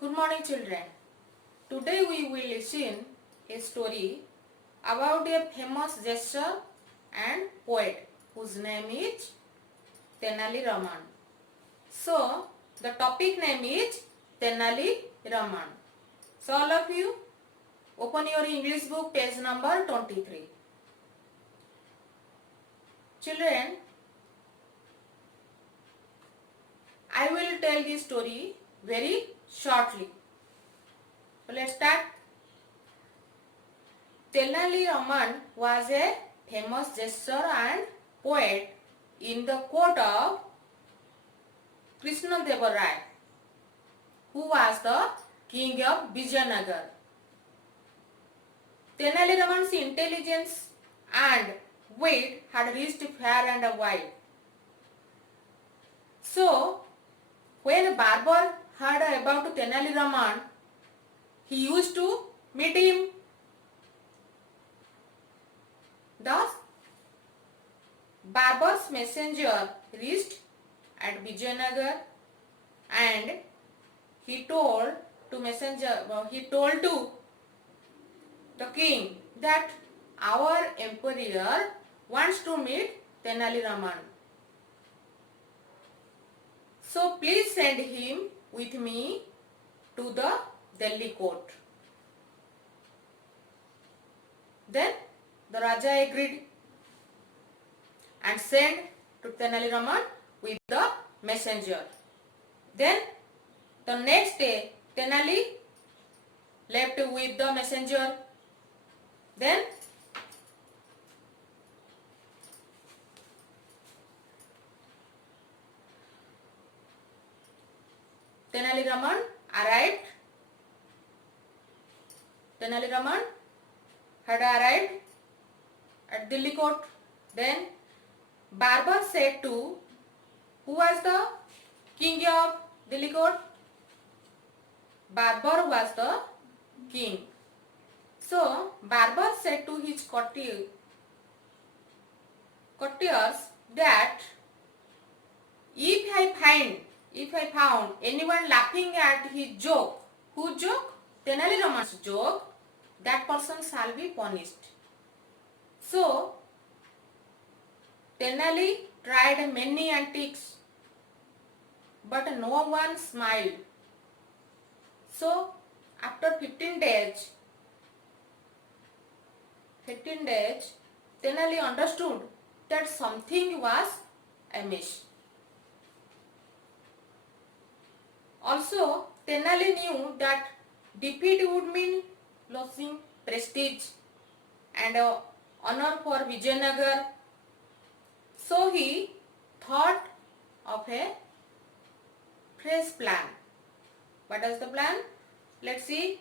Good morning, children. Today we will listen a story about a famous jester and poet whose name is Tenali Raman. So, the topic name is Tenali Raman. So, all of you, open your English book, page number 23. Children, I will tell this story very shortly. So, let's start. Tenali Raman was a famous jester and poet in the court of Krishna Deva Rai, who was the king of Vijayanagar. Tenali Raman's intelligence and wit had reached far and wide. So, when Barbar heard about Tenali Raman, he used to meet him. Thus, Barbar's messenger reached at Vijayanagar and he told to the king that our emperor wants to meet Tenali Raman. So please send him with me to the Delhi court. Then the Raja agreed and sent to Tenali Raman with the messenger. Then the next day Tenali left with the messenger. Then Tenali Raman arrived. Tenali Raman had arrived at Delhi court. Then Barbar said to who was the king of Delhi court? Barbar was the king. So Barbar said to his courtiers that if I found anyone laughing at his joke, whose joke? Tenali Raman's joke, that person shall be punished. So Tenali tried many antics, but no one smiled. So after 15 days, Tenali understood that something was amiss. Also, Tenali knew that defeat would mean losing prestige and honor for Vijayanagar. So he thought of a fresh plan. What is the plan? Let's see.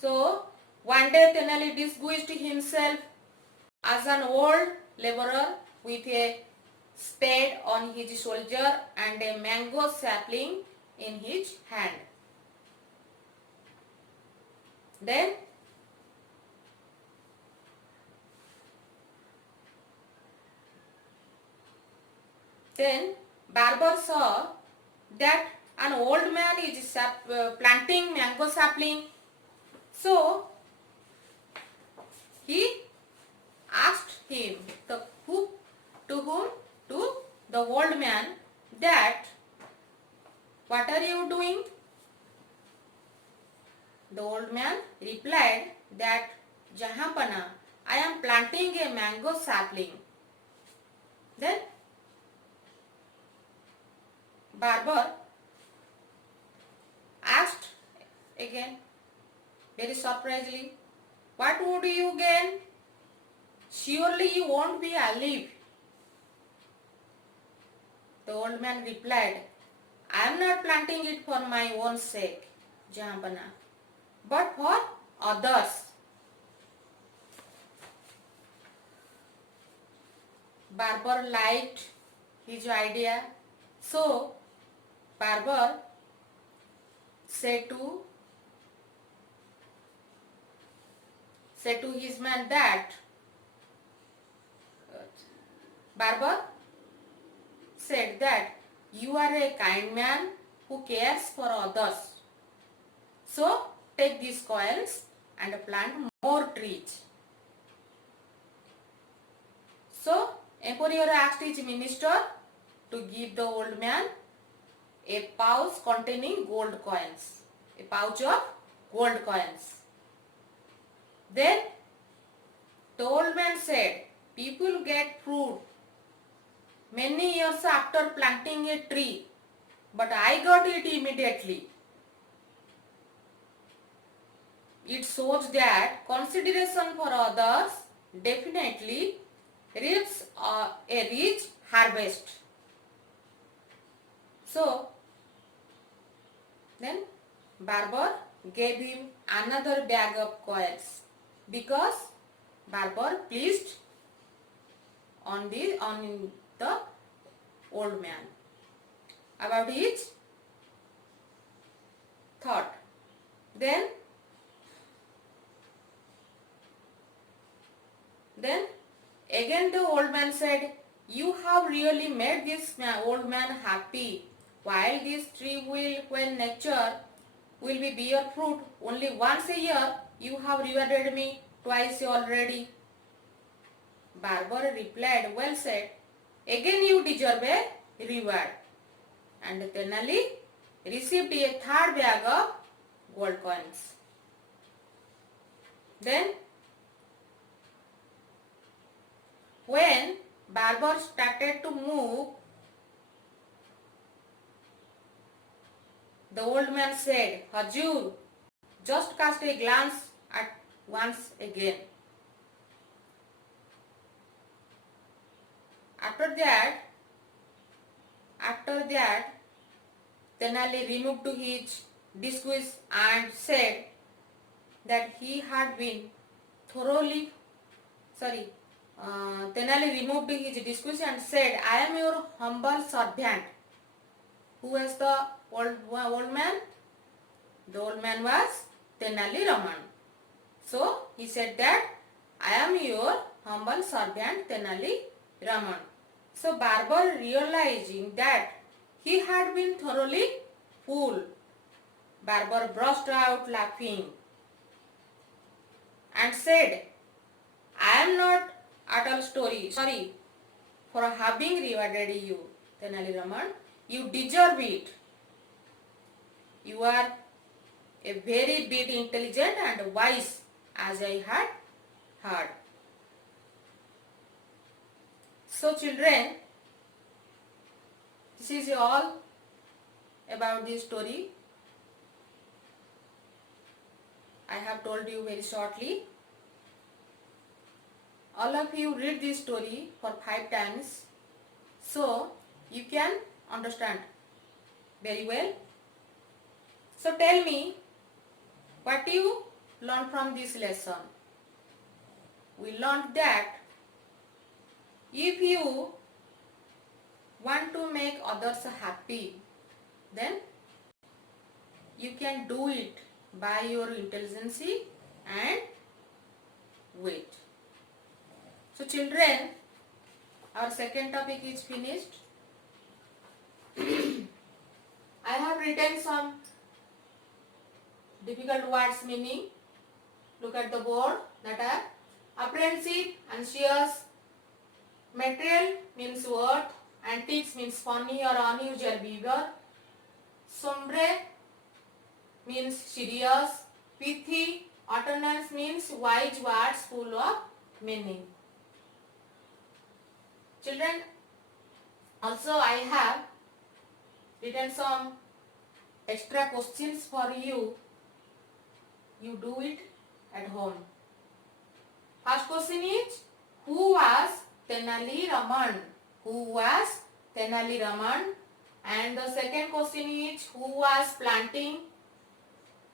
So one day Tenali disguised himself as an old laborer with a spade on his shoulder and a mango sapling in his hand. Then Barbar saw that an old man is planting mango sapling. So he asked him to the old man that what are you doing? The old man replied that Jahanpana, I am planting a mango sapling. Then Barbar asked again very surprisingly, what would you gain? Surely you won't be alive. The old man replied, I am not planting it for my own sake, Jahanpana, but for others. Barbar liked his idea, so Barbar said to his man that Barbar said that you are a kind man who cares for others. So take these coins and plant more trees. So Emperor asked his minister to give the old man a pouch containing gold coins, a pouch of gold coins. Then the old man said, people get fruit many years after planting a tree, but I got it immediately. It shows that consideration for others definitely reaps a rich harvest. So then Barber gave him another bag of coins because Barber pleased on the old man about his thought. Then again the old man said, you have really made this old man happy. While this tree will, when nature will be bear fruit only once a year, you have rewarded me twice already. Barber replied, well said. Again you deserve a reward. And Tenali received a third bag of gold coins. Then when Barber started to move, the old man said, Hajur, just cast a glance at once again. After that, Tenali removed his disguise and said that he had been thoroughly, Tenali removed his disguise and said, I am your humble servant. Who was the old man? The old man was Tenali Raman. So he said that I am your humble servant Tenali Raman. So Barber, realizing that he had been thoroughly fooled, Barber burst out laughing and said, I am not at all sorry for having rewarded you, Tenali Raman. You deserve it. You are a very bit intelligent and wise, as I had heard. So children, this is all about this story. I have told you very shortly. All of you read this story for 5 times so you can understand very well. So tell me, what you learned from this lesson? We learned that if you want to make others happy, then you can do it by your intelligence and wit. So children, our second topic is finished. I have written some difficult words meaning. Look at the board, that are apprehensive, anxious, material means worth, antics means funny or unusual behavior, sombre means serious, pithy, utterance means wise words full of meaning. Children, also I have written some extra questions for you. You do it at home. First question is, who was Tenali Raman? Who was Tenali Raman? And the second question is, who was planting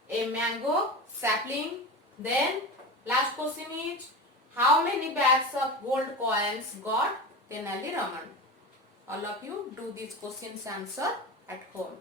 a mango sapling? Then last question is, how many bags of gold coins got Tenali Raman? All of you do these questions answer at home.